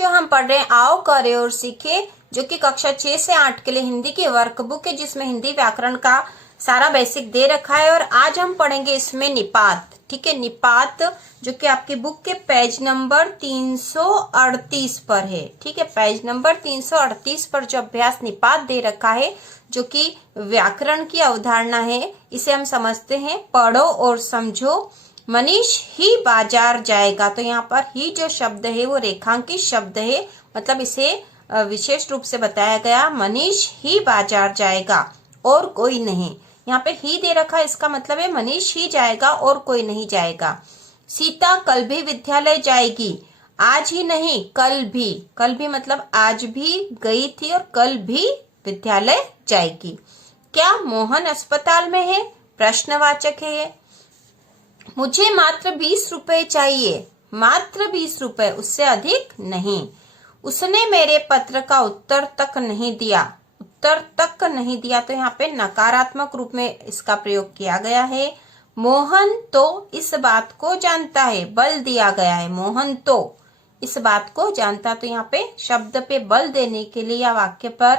जो हम पढ़ रहे हैं आओ करें और सीखे, जो कि कक्षा 6 से 8 के लिए हिंदी की वर्कबुक है, जिसमें हिंदी व्याकरण का सारा बेसिक दे रखा है। और आज हम पढ़ेंगे इसमें निपात। ठीक है, निपात जो कि आपकी बुक के पेज नंबर 338 पर है। ठीक है, पेज नंबर 338 पर जो अभ्यास निपात दे रखा है, जो कि व्याकरण की अवधारणा है, इसे हम समझते हैं। पढ़ो और समझो। मनीष ही बाजार जाएगा। तो यहाँ पर ही जो शब्द है वो रेखांकित शब्द है, मतलब इसे विशेष रूप से बताया गया। मनीष ही बाजार जाएगा और कोई नहीं। यहाँ पे ही दे रखा है, इसका मतलब है मनीष ही जाएगा और कोई नहीं जाएगा। सीता कल भी विद्यालय जाएगी। आज ही नहीं, कल भी। कल भी मतलब आज भी गई थी और कल भी विद्यालय जाएगी। क्या मोहन अस्पताल में है? प्रश्नवाचक है ये। मुझे मात्र 20 रुपए चाहिए। मात्र 20 रुपए, उससे अधिक नहीं। उसने मेरे पत्र का उत्तर तक नहीं दिया। उत्तर तक नहीं दिया, तो यहाँ पे नकारात्मक रूप में इसका प्रयोग किया गया है। मोहन तो इस बात को जानता है। बल दिया गया है, मोहन तो इस बात को जानता। तो यहाँ पे शब्द पे बल देने के लिए या वाक्य पर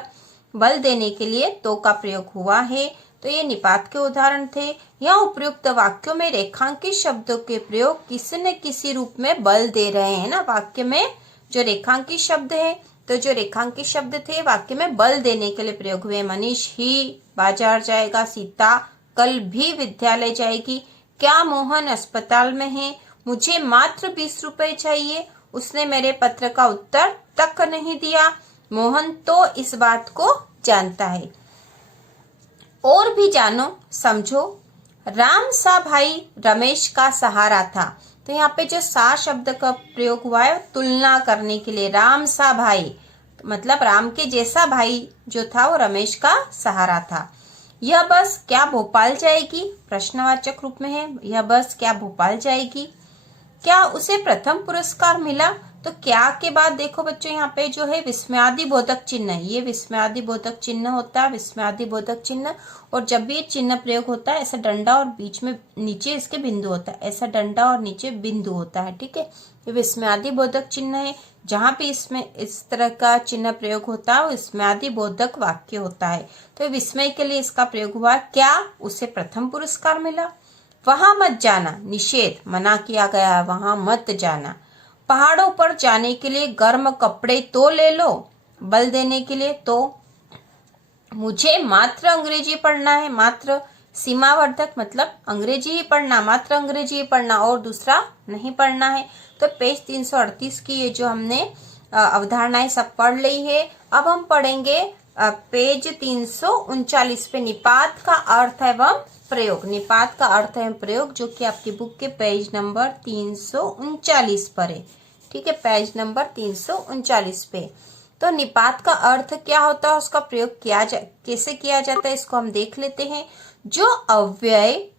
बल देने के लिए तो का प्रयोग हुआ है। तो ये निपात के उदाहरण थे। यहाँ उपयुक्त वाक्यों में रेखांकित शब्दों के प्रयोग किसी न किसी रूप में बल दे रहे हैं ना। वाक्य में जो रेखांकित शब्द है, तो जो रेखांकित शब्द थे वाक्य में बल देने के लिए प्रयोग हुए। मनीष ही बाजार जाएगा। सीता कल भी विद्यालय जाएगी। क्या मोहन अस्पताल में है? मुझे मात्र 20 रुपए चाहिए। उसने मेरे पत्र का उत्तर तक नहीं दिया। मोहन तो इस बात को जानता है। और भी जानो समझो। राम सा भाई रमेश का सहारा था। तो यहाँ पे जो सा शब्द का प्रयोग हुआ है तुलना करने के लिए। राम सा भाई मतलब राम के जैसा भाई जो था वो रमेश का सहारा था। यह बस क्या भोपाल जाएगी? प्रश्नवाचक रूप में है। यह बस क्या भोपाल जाएगी? क्या उसे प्रथम पुरस्कार मिला? तो क्या के बाद देखो बच्चों, यहाँ पे जो है विस्मयादि बोधक चिन्ह है। ये विस्मयादि बोधक चिन्ह होता है, विस्मयादि बोधक चिन्ह। और जब भी ये चिन्ह प्रयोग होता है, ऐसा डंडा और बीच में नीचे इसके बिंदु होता है। ऐसा डंडा और नीचे बिंदु होता है। ठीक है, ये विस्मयादि बोधक चिन्ह है। जहां भी इसमें इस तरह का चिन्ह प्रयोग होता है वो विस्मयादि बोधक वाक्य होता है। तो विस्मय के लिए इसका प्रयोग हुआ। क्या उसे प्रथम पुरस्कार मिला? वहां मत जाना, निषेध, मना किया गया है, वहां मत जाना। पहाड़ों पर जाने के लिए गर्म कपड़े तो ले लो, बल देने के लिए तो। मुझे मात्र अंग्रेजी पढ़ना है। मात्र सीमावर्धक मतलब अंग्रेजी ही पढ़ना, मात्र अंग्रेजी ही पढ़ना और दूसरा नहीं पढ़ना है। तो पेज 338 की ये जो हमने अवधारणाएं सब पढ़ ली है। अब हम पढ़ेंगे पेज 339 पे निपात का अर्थ एवं प्रयोग। निपात का अर्थ एवं प्रयोग जो कि आपकी बुक के पेज नंबर 339 पर है। ठीक है, पेज नंबर 339 पे। तो निपात का अर्थ क्या होता है, उसका प्रयोग कैसे किया जाता है, इसको हम देख लेते हैं। जो अव्यय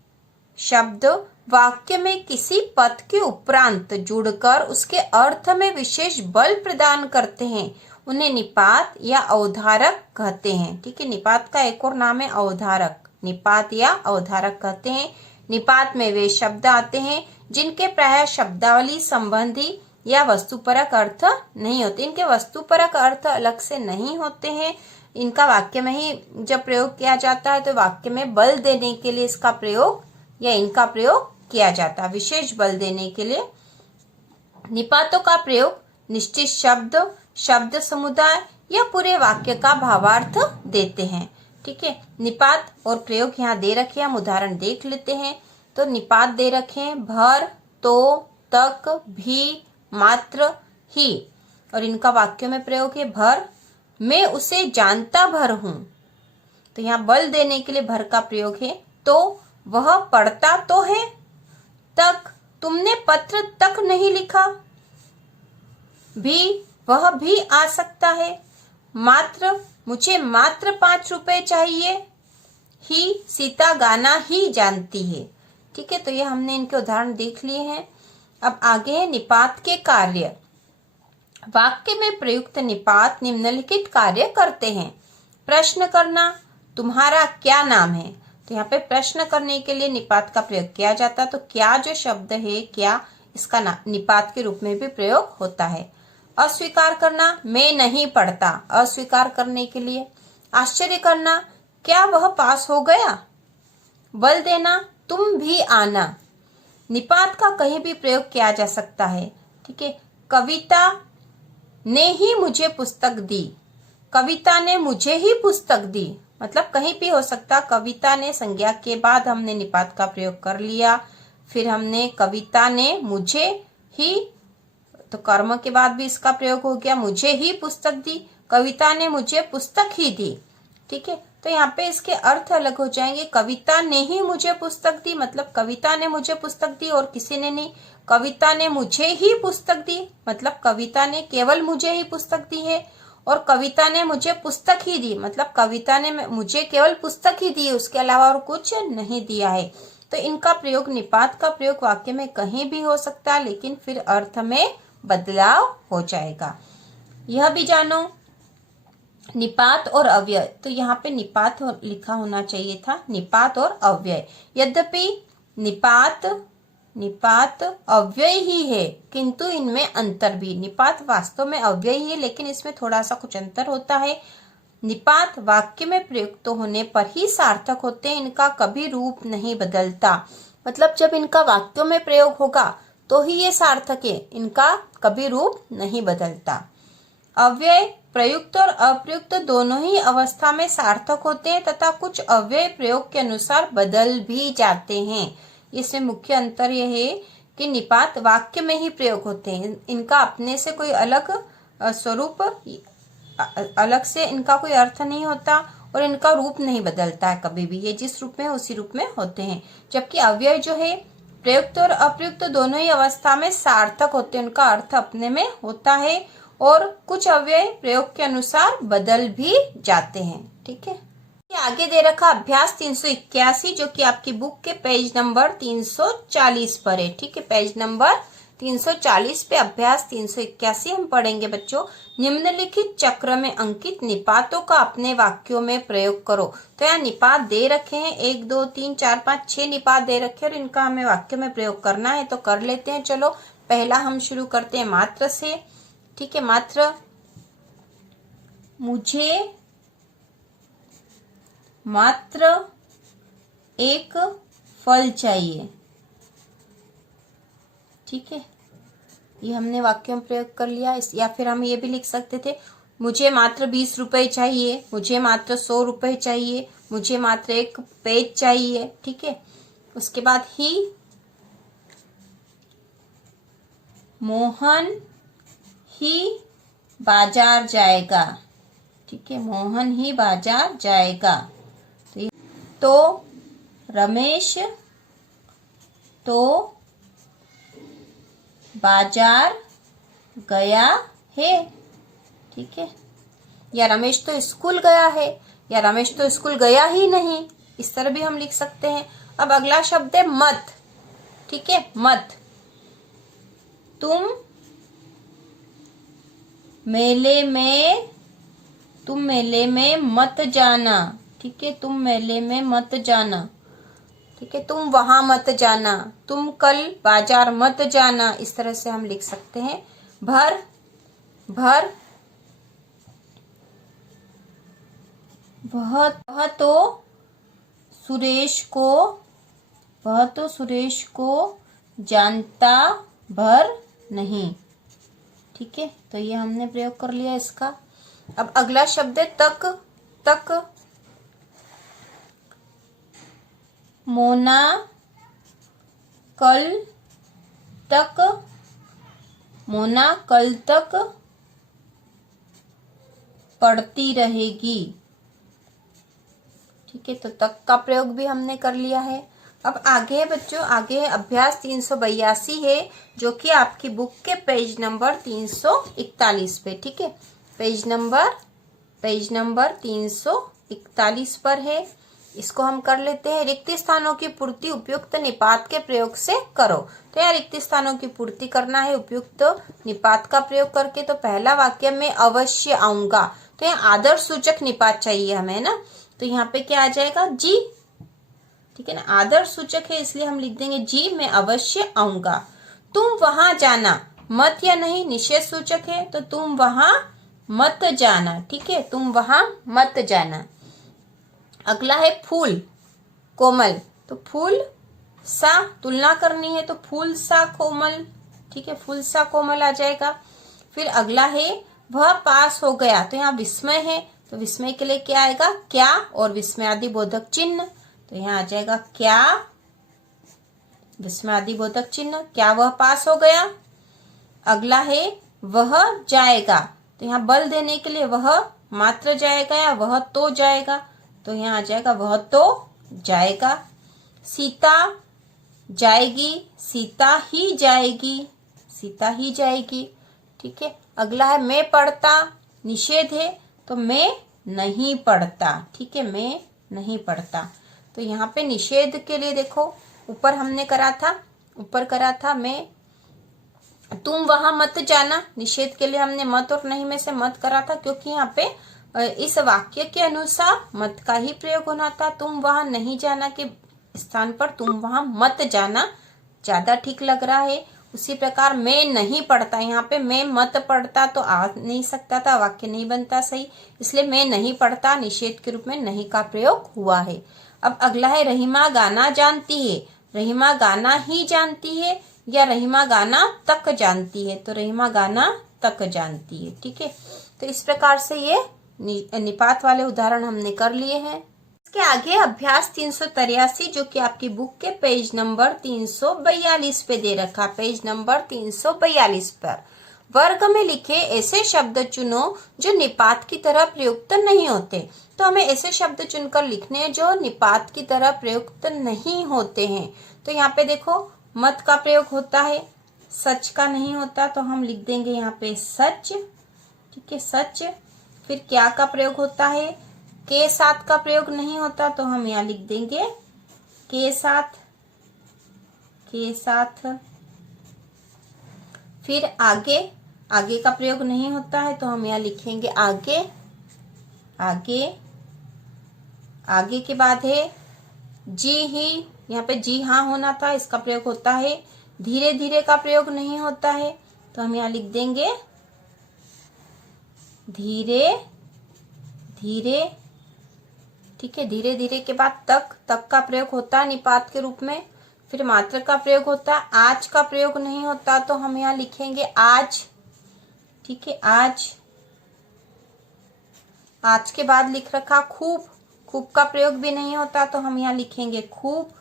शब्द वाक्य में किसी पद के उपरांत जुड़कर उसके अर्थ में विशेष बल प्रदान करते हैं, उन्हें निपात या अवधारक कहते हैं। ठीक है, निपात का एक और नाम है अवधारक। निपात या अवधारक कहते हैं। निपात में वे शब्द आते हैं जिनके प्रायः शब्दावली संबंधी या वस्तुपरक अर्थ नहीं होते। इनके वस्तुपरक अर्थ अलग से नहीं होते हैं। इनका वाक्य में ही जब प्रयोग किया जाता है तो वाक्य में बल देने के लिए इसका प्रयोग या इनका प्रयोग किया जाता है, विशेष बल देने के लिए। निपातों का प्रयोग निश्चित शब्द, शब्द समुदाय या पूरे वाक्य का भावार्थ देते हैं। ठीक है, निपात और प्रयोग यहाँ दे रखे हैं, हम उदाहरण देख लेते हैं। तो निपात दे रखे हैं भर, तो, तक, भी, मात्र, ही। और इनका वाक्यों में प्रयोग है भर, मैं उसे जानता भर हूं। तो यहाँ बल देने के लिए भर का प्रयोग है। तो वह पढ़ता तो है। तक, तुमने पत्र तक नहीं लिखा। भी, वह भी आ सकता है। मात्र, मुझे मात्र 5 रुपए चाहिए। ही, सीता गाना ही जानती है। ठीक है, तो ये हमने इनके उदाहरण देख लिए हैं। अब आगे है निपात के कार्य। वाक्य में प्रयुक्त निपात निम्नलिखित कार्य करते हैं। प्रश्न करना, तुम्हारा क्या नाम है? तो यहाँ पे प्रश्न करने के लिए निपात का प्रयोग किया जाता है। तो क्या जो शब्द है, क्या, इसका निपात के रूप में भी प्रयोग होता है। अस्वीकार करना, मैं नहीं पढ़ता, अस्वीकार करने के लिए। आश्चर्य करना, क्या वह पास हो गया। बल देना, तुम भी आना। निपात का कहीं भी प्रयोग किया जा सकता है, ठीक है। कविता ने ही मुझे पुस्तक दी, कविता ने मुझे ही पुस्तक दी, मतलब कहीं भी हो सकता। कविता ने संज्ञा के बाद हमने निपात का प्रयोग कर लिया, फिर हमने कविता ने मुझे ही, तो कर्म के बाद भी इसका प्रयोग हो गया, मुझे ही पुस्तक दी, कविता ने मुझे पुस्तक ही दी, ठीक है। तो यहाँ पे इसके अर्थ अलग हो जाएंगे। कविता ने ही मुझे पुस्तक दी, मतलब कविता ने मुझे पुस्तक दी और किसी ने नहीं। कविता ने मुझे ही पुस्तक दी, मतलब कविता ने केवल मुझे ही पुस्तक दी है। और कविता ने मुझे पुस्तक ही दी, मतलब कविता ने मुझे केवल पुस्तक ही दी, उसके अलावा और कुछ नहीं दिया है। तो इनका प्रयोग, निपात का प्रयोग वाक्य में कहीं भी हो सकता है, लेकिन फिर अर्थ में बदलाव हो जाएगा। यह भी जानो, निपात और अव्यय। तो यहाँ पे निपात लिखा होना चाहिए था, निपात और अव्यय। यद्यपि निपात अव्यय ही है, किंतु इनमें अंतर भी। निपात वास्तव में अव्यय ही है, लेकिन इसमें थोड़ा सा कुछ अंतर होता है। निपात वाक्य में प्रयुक्त होने पर ही सार्थक होते हैं, इनका कभी रूप नहीं बदलता। मतलब जब इनका वाक्यों में प्रयोग होगा तो ही ये सार्थक है, इनका कभी रूप नहीं बदलता। अव्यय प्रयुक्त और अप्रयुक्त दोनों ही अवस्था में सार्थक होते हैं तथा कुछ अव्यय प्रयोग के अनुसार बदल भी जाते हैं। इसमें मुख्य अंतर यह है कि निपात वाक्य में ही प्रयोग होते हैं, इनका अपने से कोई अलग स्वरूप, अलग से इनका कोई अर्थ नहीं होता और इनका रूप नहीं बदलता है कभी भी, ये जिस रूप में उसी रूप में होते हैं। जबकि अव्यय जो है प्रयुक्त और अप्रयुक्त दोनों ही अवस्था में सार्थक होते हैं, उनका अर्थ अपने में होता है और कुछ अव्यय प्रयोग के अनुसार बदल भी जाते हैं, ठीक है। आगे दे रखा अभ्यास 381, जो कि आपकी बुक के पेज नंबर 340 पर है, ठीक है। पेज नंबर 340 पे अभ्यास 381 हम पढ़ेंगे बच्चों। निम्नलिखित चक्र में अंकित निपातों का अपने वाक्यों में प्रयोग करो। तो यहाँ निपात दे रखे हैं, 1 2 3 4 5 6 निपात दे रखे हैं और इनका हमें वाक्य में प्रयोग करना है, तो कर लेते हैं। चलो पहला हम शुरू करते हैं मात्र से, ठीक है। मात्र, मुझे मात्र एक फल चाहिए, ठीक है। ये हमने वाक्य में प्रयोग कर लिया। या फिर हम ये भी लिख सकते थे, मुझे मात्र 20 रुपए चाहिए, मुझे मात्र 100 रुपए चाहिए, मुझे मात्र एक पेज चाहिए, ठीक है। उसके बाद ही, मोहन ही बाजार जाएगा, ठीक है। मोहन ही बाजार जाएगा। तो रमेश तो बाजार गया है, ठीक है। या रमेश तो स्कूल गया है, या रमेश तो स्कूल गया ही नहीं, इस तरह भी हम लिख सकते हैं। अब अगला शब्द है मत, ठीक है। मत, तुम मेले में मत जाना, ठीक है। तुम मेले में मत जाना, ठीक है। तुम वहां मत जाना, तुम कल बाजार मत जाना, इस तरह से हम लिख सकते हैं। भर वह तो सुरेश को जानता भर नहीं, ठीक है। तो ये हमने प्रयोग कर लिया इसका। अब अगला शब्द है तक। मोना कल तक पढ़ती रहेगी, ठीक है। तो तक का प्रयोग भी हमने कर लिया है। अब आगे है बच्चों, आगे है अभ्यास 382 है, जो कि आपकी बुक के पेज नंबर 341 पे, ठीक है। पेज नंबर 341 पर है। इसको हम कर लेते हैं। रिक्त स्थानों की पूर्ति उपयुक्त निपात के प्रयोग से करो। तो यहाँ रिक्त स्थानों की पूर्ति करना है उपयुक्त निपात का प्रयोग करके। तो पहला वाक्य में अवश्य आऊंगा, तो यहाँ आदर्श सूचक निपात चाहिए हमें ना। तो यहाँ पे क्या आ जाएगा, जी, ठीक है ना। आदर्श सूचक है इसलिए हम लिख देंगे जी, मैं अवश्य आऊंगा। तुम वहां जाना, मत या नहीं निषेध सूचक है, तो तुम वहां मत जाना। ठीक है, तुम वहां मत जाना। अगला है फूल कोमल, तो फूल सा तुलना करनी है, तो फूल सा कोमल। ठीक है, फूल सा कोमल आ जाएगा। फिर अगला है वह पास हो गया, तो यहाँ विस्मय है, तो विस्मय के लिए क्या आएगा, क्या और विस्मय आदि बोधक चिन्ह, तो यहाँ आ जाएगा क्या विस्मय आदि बोधक चिन्ह, क्या वह पास हो गया। अगला है वह जाएगा, तो यहाँ बल देने के लिए वह मात्र जाएगा या वह तो जाएगा, तो यहाँ आ जाएगा वह तो जाएगा। सीता जाएगी, सीता ही जाएगी, सीता ही जाएगी। ठीक है, अगला है मैं पढ़ता, निषेध है, तो मैं नहीं पढ़ता। ठीक है, मैं नहीं पढ़ता, तो यहाँ पे निषेध के लिए देखो ऊपर हमने करा था मैं, तुम वहां मत जाना, निषेध के लिए हमने मत और नहीं में से मत करा था, क्योंकि यहाँ पे इस वाक्य के अनुसार मत का ही प्रयोग होना था। तुम वहां नहीं जाना के स्थान पर तुम वहां मत जाना ज्यादा ठीक लग रहा है। उसी प्रकार मैं नहीं पढ़ता, यहाँ पे मैं मत पढ़ता तो आ नहीं सकता था, वाक्य नहीं बनता सही, इसलिए मैं नहीं पढ़ता निषेध के रूप में नहीं का प्रयोग हुआ है। अब अगला है रहीमा गाना जानती है, रहीमा गाना ही जानती है या रहीमा गाना तक जानती है, तो रहीमा गाना तक जानती है। ठीक है, तो इस प्रकार से ये निपात वाले उदाहरण हमने कर लिए हैं। इसके आगे अभ्यास 383 जो कि आपकी बुक के पेज नंबर 342 पे दे रखा, पेज नंबर 342 पर वर्ग में लिखे ऐसे शब्द चुनो जो निपात की तरह प्रयुक्त नहीं होते। तो हमें ऐसे शब्द चुनकर लिखने हैं जो निपात की तरह प्रयुक्त नहीं होते हैं। तो यहाँ पे देखो मत का प्रयोग होता है, सच का नहीं होता, तो हम लिख देंगे यहाँ पे सच। ठीक है, सच। फिर क्या का प्रयोग होता है, के साथ का प्रयोग नहीं होता, तो हम यहाँ लिख देंगे के साथ, के साथ। फिर आगे, आगे का प्रयोग नहीं होता है, तो हम यहाँ लिखेंगे आगे, आगे। आगे के बाद है जी ही, यहाँ पे जी हाँ होना था, इसका प्रयोग होता है। धीरे धीरे का प्रयोग नहीं होता है, तो हम यहाँ लिख देंगे धीरे धीरे। ठीक है, धीरे धीरे के बाद तक, तक का प्रयोग होता है निपात के रूप में। फिर मात्र का प्रयोग होता है, आज का प्रयोग नहीं होता, तो हम यहाँ लिखेंगे आज। ठीक है, आज। आज के बाद लिख रखा खूब, खूब का प्रयोग भी नहीं होता, तो हम यहाँ लिखेंगे खूब,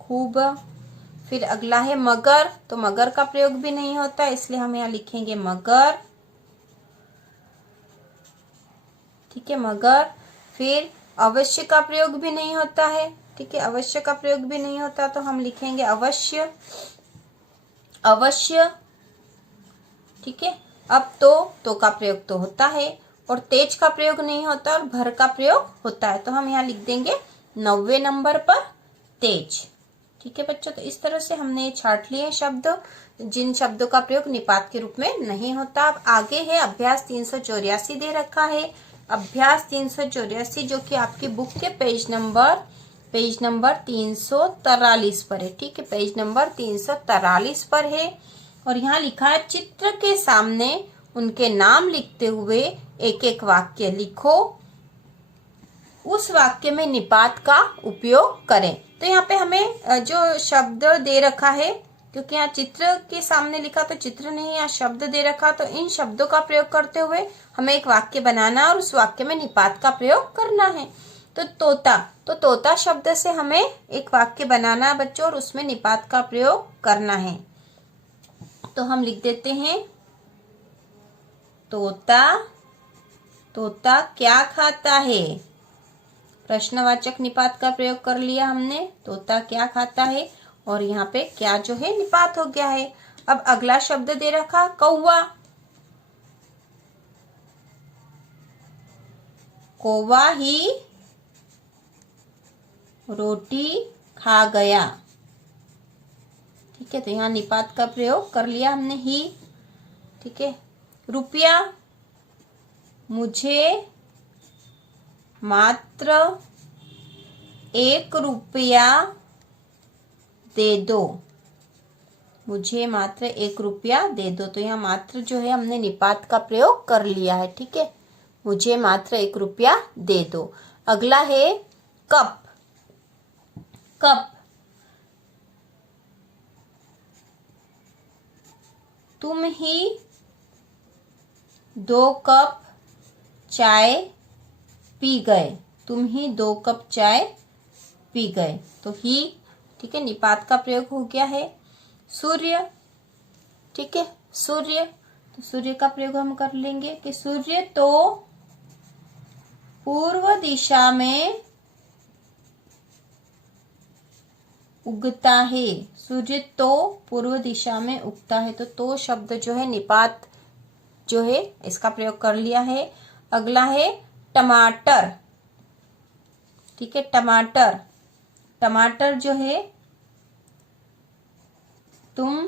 खूब। फिर अगला है मगर, तो मगर का प्रयोग भी नहीं होता, इसलिए हम यहाँ लिखेंगे मगर। ठीक है, मगर। फिर अवश्य का प्रयोग भी नहीं होता है। ठीक है, अवश्य का प्रयोग भी नहीं होता, तो हम लिखेंगे अवश्य, अवश्य। ठीक है, अब तो का प्रयोग तो होता है, और तेज का प्रयोग नहीं होता और भर का प्रयोग होता है, तो हम यहाँ लिख देंगे 90 नंबर पर तेज। ठीक है बच्चों, तो इस तरह से हमने छाट लिए शब्द जिन शब्दों का प्रयोग निपात के रूप में नहीं होता। अब आगे है अभ्यास 384 दे रखा है, अभ्यास 384 जो कि आपकी बुक के पेज नंबर 343 पर है। ठीक है, पेज नंबर 343 पर है, और यहाँ लिखा है चित्र के सामने उनके नाम लिखते हुए एक एक वाक्य लिखो, उस वाक्य में निपात का उपयोग करें। तो यहाँ पे हमें जो शब्द दे रखा है, क्योंकि यहाँ चित्र के सामने लिखा तो चित्र नहीं, यहाँ शब्द दे रखा, तो इन शब्दों का प्रयोग करते हुए हमें एक वाक्य बनाना और उस वाक्य में निपात का प्रयोग करना है। तो तोता शब्द से हमें एक वाक्य बनाना है बच्चों, और उसमें निपात का प्रयोग करना है। तो हम लिख देते हैं तोता क्या खाता है। प्रश्नवाचक निपात का प्रयोग कर लिया हमने, तोता क्या खाता है, और यहाँ पे क्या जो है निपात हो गया है। अब अगला शब्द दे रखा कौवा, कौवा ही रोटी खा गया। ठीक है, तो यहाँ निपात का प्रयोग कर लिया हमने ही। ठीक है, रुपया, मुझे मात्र 1 रुपया दे दो। मुझे मात्र 1 रुपया दे दो। तो यहाँ मात्र जो है हमने निपात का प्रयोग कर लिया है, ठीक है। मुझे मात्र 1 रुपया दे दो। अगला है कप। कप, तुम ही 2 कप चाय पी गए। तुम ही 2 कप चाय पी गए। तो ही, ठीक है, निपात का प्रयोग हो गया है। सूर्य, ठीक है, सूर्य, तो सूर्य का प्रयोग हम कर लेंगे कि सूर्य तो पूर्व दिशा में उगता है। सूर्य तो पूर्व दिशा में उगता है। तो शब्द जो है निपात जो है इसका प्रयोग कर लिया है। अगला है टमाटर, ठीक है, टमाटर। टमाटर जो है, तुम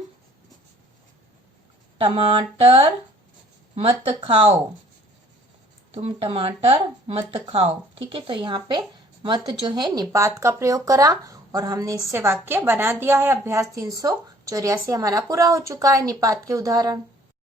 टमाटर मत खाओ। तुम टमाटर मत खाओ, ठीक है। तो यहाँ पे मत जो है निपात का प्रयोग करा और हमने इससे वाक्य बना दिया है। अभ्यास 384 हमारा पूरा हो चुका है निपात के उदाहरण।